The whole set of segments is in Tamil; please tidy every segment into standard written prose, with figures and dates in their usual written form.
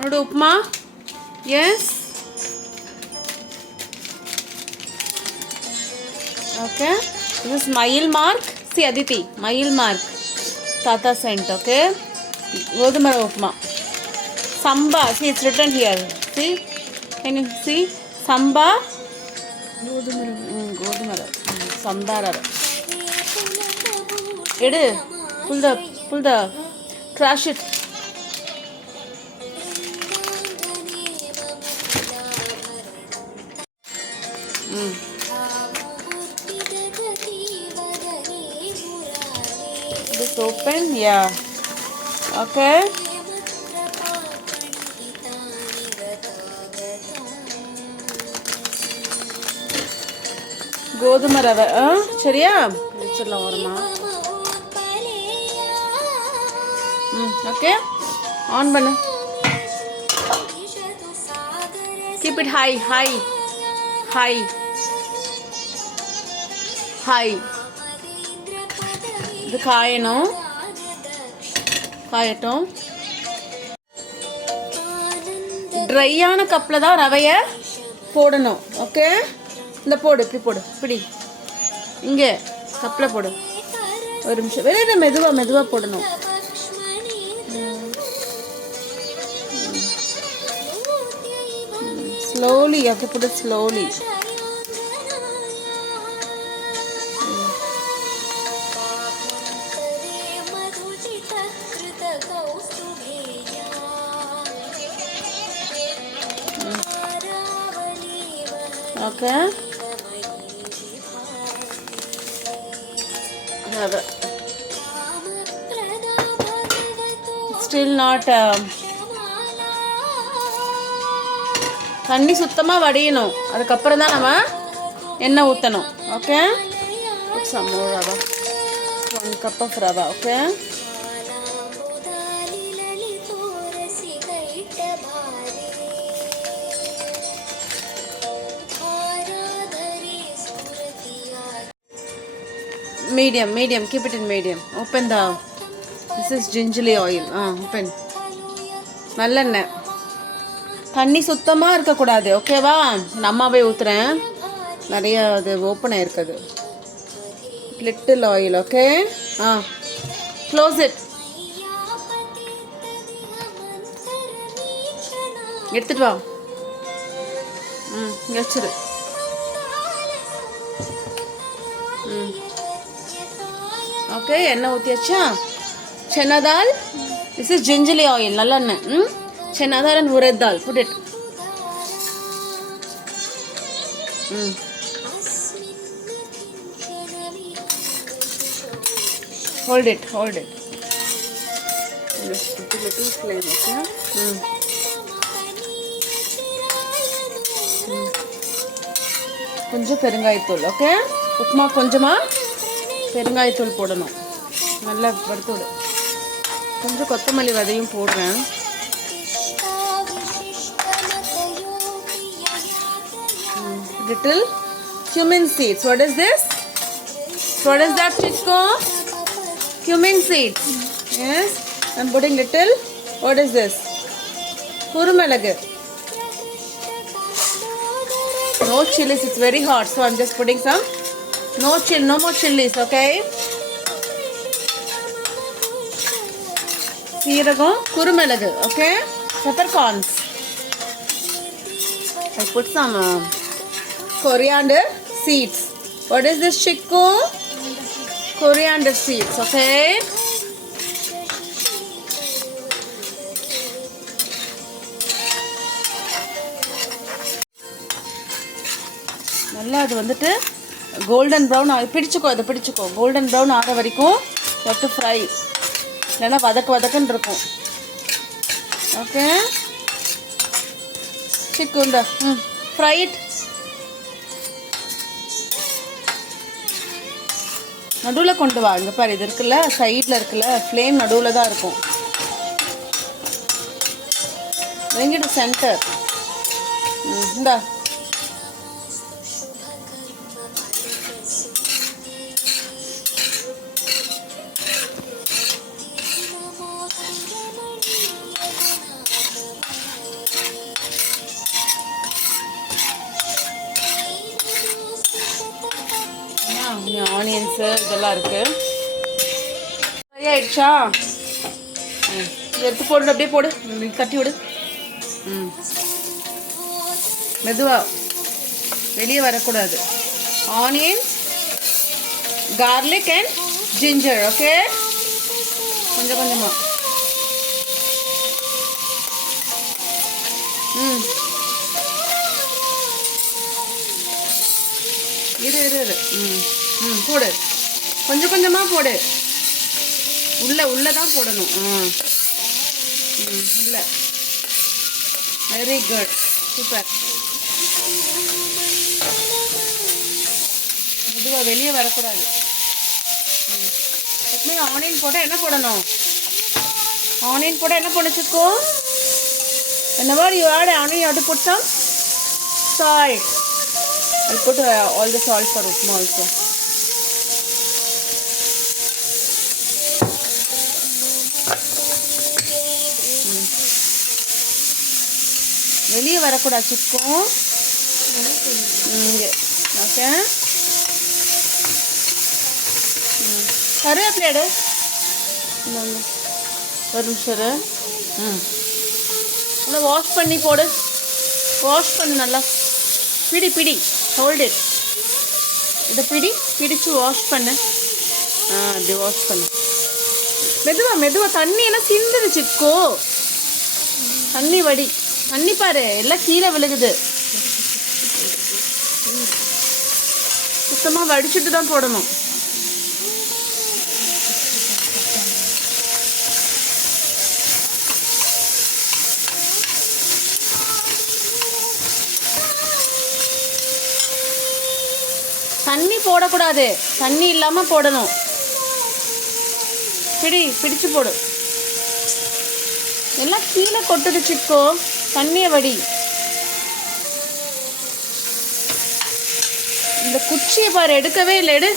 உன்னோட upma. Yes. Okay. This is mile mark. See Aditi, mile mark. Tata sent. Okay. Godhuma upma. Samba. See, it's written here. See? Can you see? Samba. Godhuma. Sambara. Edu. Pull the. Trash it. This open. Yeah. Okay. கோதுமை ரவை சரியா வச்சிடலாம் ஓரமா. ஓகே ஆன் பண்ணு. Keep it high high high high. இது காயணும். காயட்டும். ட்ரையான கப்பில் தான் ரவையை போடணும். ஓகே. இந்த போடு, இப்படி போடு, இப்படி இங்கே கப்பில் போடு. ஒரு நிமிஷம் வெளியே மெதுவாக போடணும். ஸ்லோலி, அப்படி போடு, ஸ்லோலி. ஓகே. Still not. தண்ணி சுத்தமாக வடியணும். அதுக்கப்புறம் தான் நம்ம எண்ணெய் ஊற்றணும். Okay. Some more rava. 1 cup of rava. Okay. Medium. Keep it in medium. Open the. This is gingerly oil. Open. நல்லெண்ணெய். தண்ணி சுத்தமாக இருக்கக்கூடாது. ஓகேவா? நம்மாவே ஊற்றுறேன். நிறைய அது ஓப்பன் ஆகிருக்குது. Little oil. Okay. Close it. எடுத்துட்டு வா. இங்கே வச்சிரு. ஓகே. எண்ணெய் ஊற்றியாச்சா? Chana dal. This is gingelly oil. நல்லெண்ணெய். Chana dal and urad dal. Put it. Hold it. Little flame. Okay. கொஞ்சம் பெருங்காயத்தூள். ஓகே. உப்புமா கொஞ்சமாக பெருங்காயத்தூள் போடணும். நல்லா வறுத்தோடு. கொஞ்சம் கொத்தமல்லி விதையும் போடுறேன். Little cumin seeds. What is this? What is that, Chitko? Cumin seeds. Yes. I'm putting little. What is this? Kurumalagu. No chilies. It's very hot, so I'm just putting some. No more chilies. Okay. Seeragam, kurumalagu. Okay. Peppercorns. I put some coriander seeds. What is this, Chikku? Coriander seeds. Okay. நல்லா அது வந்துட்டு கோல்டன் ப்ரௌன் பிடிச்சிக்கோ கோல்டன் ப்ரௌன் ஆகிற வரைக்கும் தொட்டு ஃப்ரை. இல்லைன்னா வதக்குன்னு இருக்கும். ஓகே. சிக்குண்டா. Fry it. நடுவில் கொண்டு வா. இங்கே பாரு, இது இருக்குல்ல, சைடில் இருக்குல்ல, ஃப்ளேம் நடுவில் தான் இருக்கும். bring it to center. இந்தா. ஆனியன்ஸு இதெல்லாம் இருக்குது. சரியாயிடுச்சா? எடுத்து போடு, அப்படியே போடு, தட்டி விடு. மெதுவா, வெளியே வரக்கூடாது. Onion, garlic and ginger. Okay, கொஞ்சம் கொஞ்சமாக. இரு. போடு, கொஞ்சம் கொஞ்சமாக போடு. உள்ளே தான் போடணும். உள்ள. Very good, super. மெதுவாக, வெளியே வரக்கூடாது. எப்பவுமே ஆனியன் போட்டால் என்ன போடணும்? ஆனியன் போட்டால் என்ன போட்டுச்சுக்கோ? whenever you add onion, you have to put some salt. I'll put all the salt for upma also. வெளியே வரக்கூடாது சிக்கும். இங்கே ஓகே. கருவேப்பிலை ஒரு நிமிஷம். நல்லா வாஷ் பண்ணி போடு. வாஷ் பண்ணு நல்லா. பிடி ஹோல்டு இட். இதை பிடிச்சு வாஷ் பண்ணு. அப்படி வாஷ் பண்ணு. மெதுவா. தண்ணி எல்லாம் சிந்துது சிக்கோ. தண்ணி வடி. தண்ணி பாரு, எல்லாம் கீழே விழுகுது. சுத்தமாக வடிச்சுட்டு தான் போடணும். தண்ணி போடக்கூடாது, தண்ணி இல்லாமல் போடணும். பிடிச்சு போடு. எல்லாம் கீழே கொட்டுது சிக்கோ. தண்ணியை வடி. இந்த குச்சியை பாரு, எடுக்கவே இல்லை. எடு,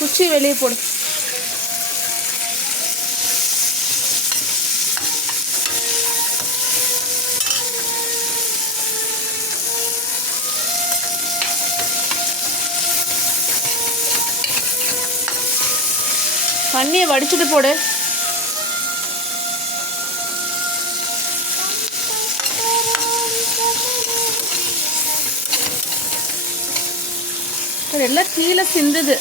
குச்சி வெளியே போடு. தண்ணியை வடிச்சுட்டு போடு. எல்லாம் கீழே சிந்துது.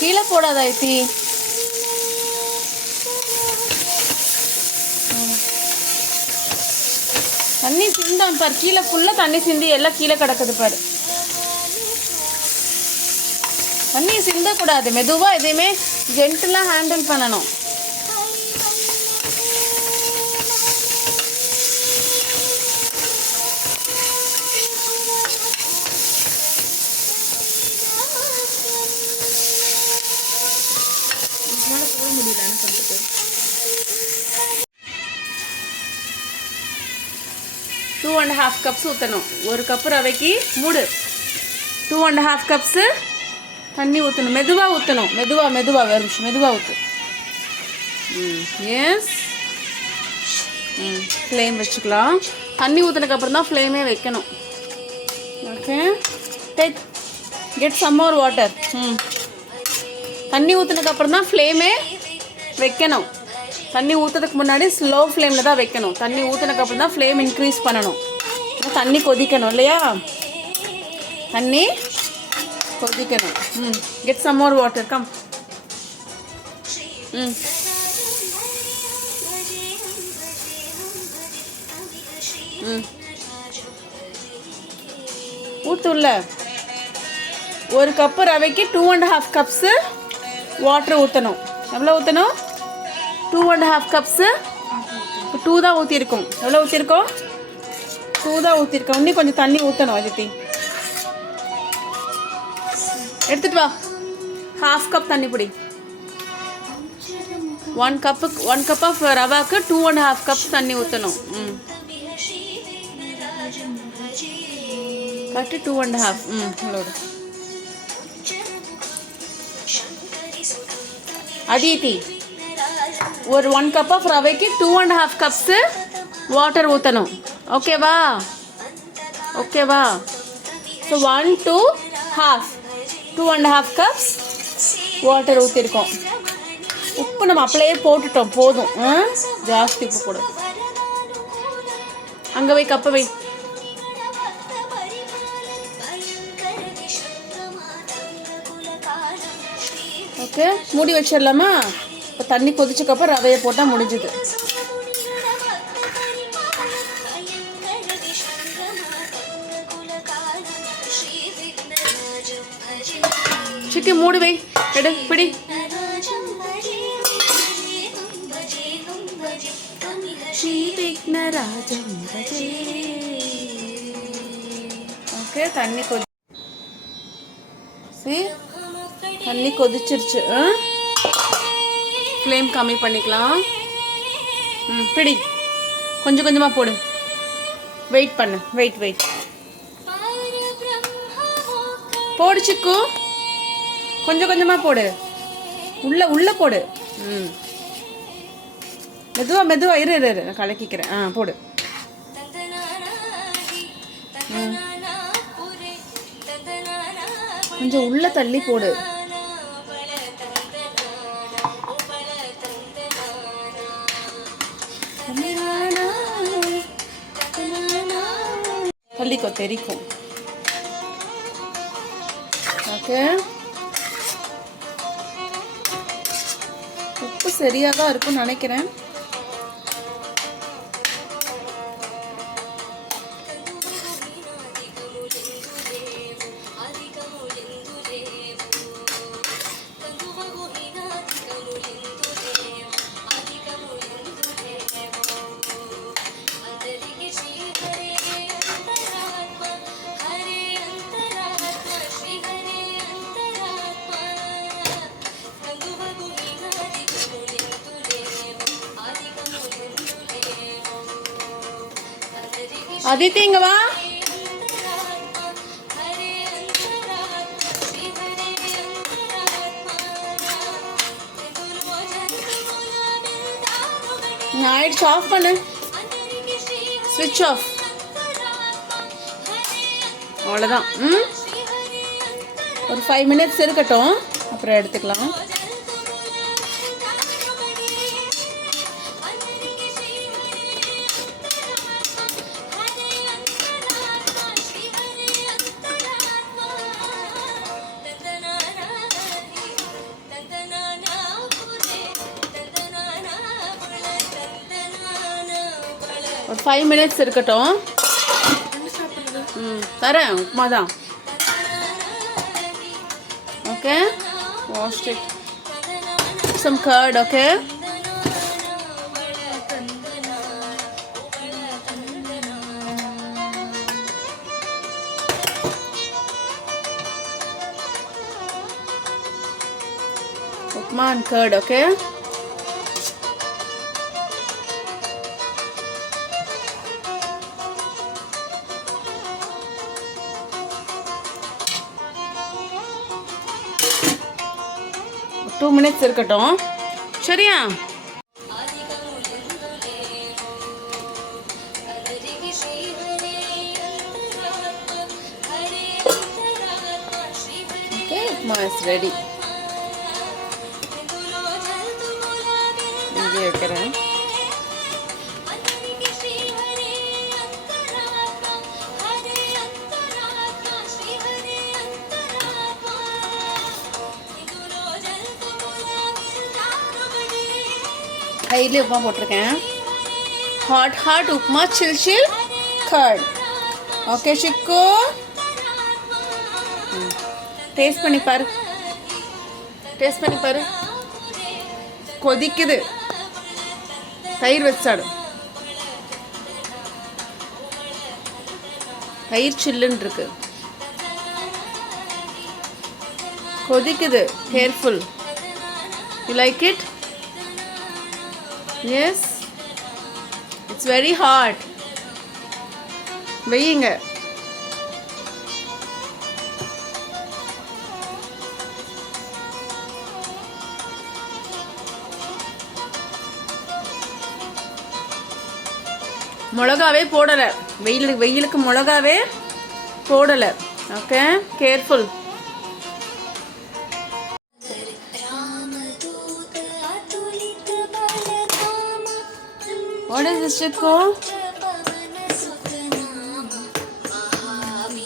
கீழே போடாத ஐத்தி. தண்ணி சிந்தான் பார், கீழே ஃபுல்லாக தண்ணி சிந்தி எல்லாம் கீழே கிடக்குது பாரு. தண்ணி சிந்தக்கூடாது. மெதுவாக எதையுமே ஜென்டிலாக ஹேண்டில் பண்ணணும். போட முடியல என்ன பண்ணுறது. 2.5 கப்ஸ் ஊற்றணும். ஒரு கப்பு ரவைக்கு மூடு. 2.5 கப்ஸு தண்ணி ஊற்றணும். மெதுவாக ஊற்றணும். மெதுவாக வேறு நிமிஷம். மெதுவாக ஊற்று. எஸ். ஃப்ளேம் வச்சுக்கலாம். தண்ணி ஊற்றினதுக்கப்புறம் தான் ஃப்ளேமே வைக்கணும். Okay, get some more water. தண்ணி ஊற்றினதுக்கப்புறம் தான் ஃப்ளேமே வைக்கணும். தண்ணி ஊற்றுறதுக்கு முன்னாடி ஸ்லோ ஃப்ளேமில் தான் வைக்கணும். தண்ணி ஊற்றினதுக்கப்புறம் தான் ஃப்ளேம் இன்க்ரீஸ் பண்ணணும். தண்ணி கொதிக்கணும் இல்லையா? தண்ணி கொதிக்கணும். Get some more water. கம். ம் ம் ஊற்றுல 1 கப்பு ரவைக்கு 2.5 கப்ஸு வாட்டர் ஊற்றணும். எவ்வளோ ஊற்றணும்? 2.5 கப்ஸு. இப்போ 2 தான் ஊற்றிருக்கோம். எவ்வளோ ஊற்றிருக்கோம்? 2 தான் ஊற்றிருக்கோம். இன்னும் கொஞ்சம் தண்ணி ஊற்றணும். அதித்தி எடுத்துகிட்டு வா. 1/2 கப் தண்ணி பிடி. 1 கப் ஆஃப் ரவாக்கு 2.5 கப்ஸ் தண்ணி ஊற்றணும். ம் கட்டு 2.5. அவ்வளோடு அதித்தி ஒரு 1 கப் ஆஃப் ரவைக்கு 2.5 கப்ஸு வாட்டர் ஊற்றணும். ஓகேவா? ஓகேவா? ஸோ 1 to 1/2 2.5 கப்ஸ் வாட்டர் ஊற்றிருக்கோம். உப்பு நம்ம அப்படியே போட்டுட்டோம், போதும். ஜாஸ்தி உப்பு போடு. அங்கே வை, கப்பை வை. ஓகே, மூடி வச்சிடலாமா? இப்போ தண்ணி கொதிச்சக்கப்புறம் ரவையை போட்டால் முடிஞ்சுது. சிக்கி மூடி வை. எடு, பிடி. ஓகே, தண்ணி தண்ணி கொதிச்சிருச்சு. ஃப்ளேம் கம்மி பண்ணிக்கலாம். பிடி, கொஞ்சம் கொஞ்சமாக போடு. வெயிட் பண்ணு, வெயிட் போடு சிக்கு. கொஞ்சம் கொஞ்சமாக போடு. உள்ள போடு. மெதுவா இரு நான் கலக்கிக்கிறேன். போடு. கொஞ்சம் உள்ள தள்ளி போடு. தள்ளிக்கோ, தெரிக்கும். ஓகே, உப்பு சரியாக தான் இருக்கும்னு நினைக்கிறேன். அதித்தி இங்க வா. ஆயிடுச்சு, ஆஃப் பண்ணு. ஸ்விட்ச் ஆஃப். அவ்வளோதான். ஒரு 5 மினிட்ஸ் இருக்கட்டும், அப்புறம் எடுத்துக்கலாம். ஒரு 5 மினிட்ஸ் இருக்கட்டும். தரேன், உப்புமா தான். Okay, wash it. Some curd. Okay, upma and curd. Okay, two minutes இருக்கட்டும். சரியா? Okay, upma is ready. இங்கே வைக்கிறேன். தயிர்லேயே உப்புமா போட்டிருக்கேன். Hot upma chill curd. Okay Chikku, taste பண்ணி பாரு. கொதிக்குது, தயிர் வச்சாடு. தயிர் சில்லுன்னு இருக்கு, கொதிக்குது. Careful. You like it? Yes, it's very hot. வெய்யுங்க. மிளகாவே போடலை, வெயிலுக்கு மிளகாவே போடலை. Okay, careful. What is this, Chico?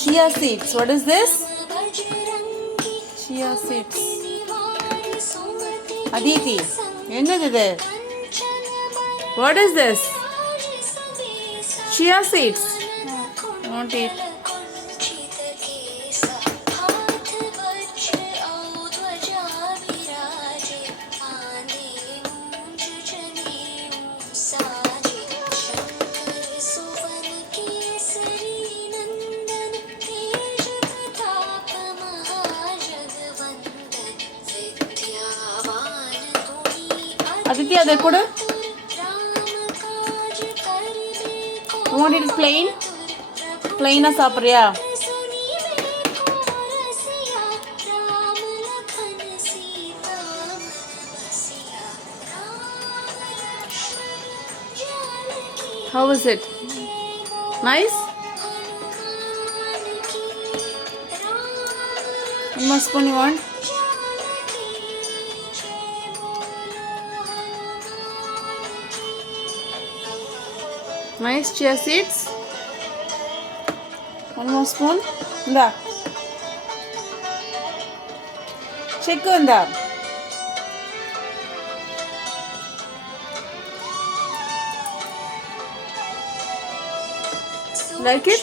Chia seeds. What is this? Chia seeds. Aditi, என்னது இது? What is this? Chia seeds. Don't eat. Aditi, அதை கொடு. You want it plain? Plain சாப்பிட்றியா? How is it? Nice? One more spoon you want? Nice chia seeds. One more spoon. Inda. Check inda. Like it?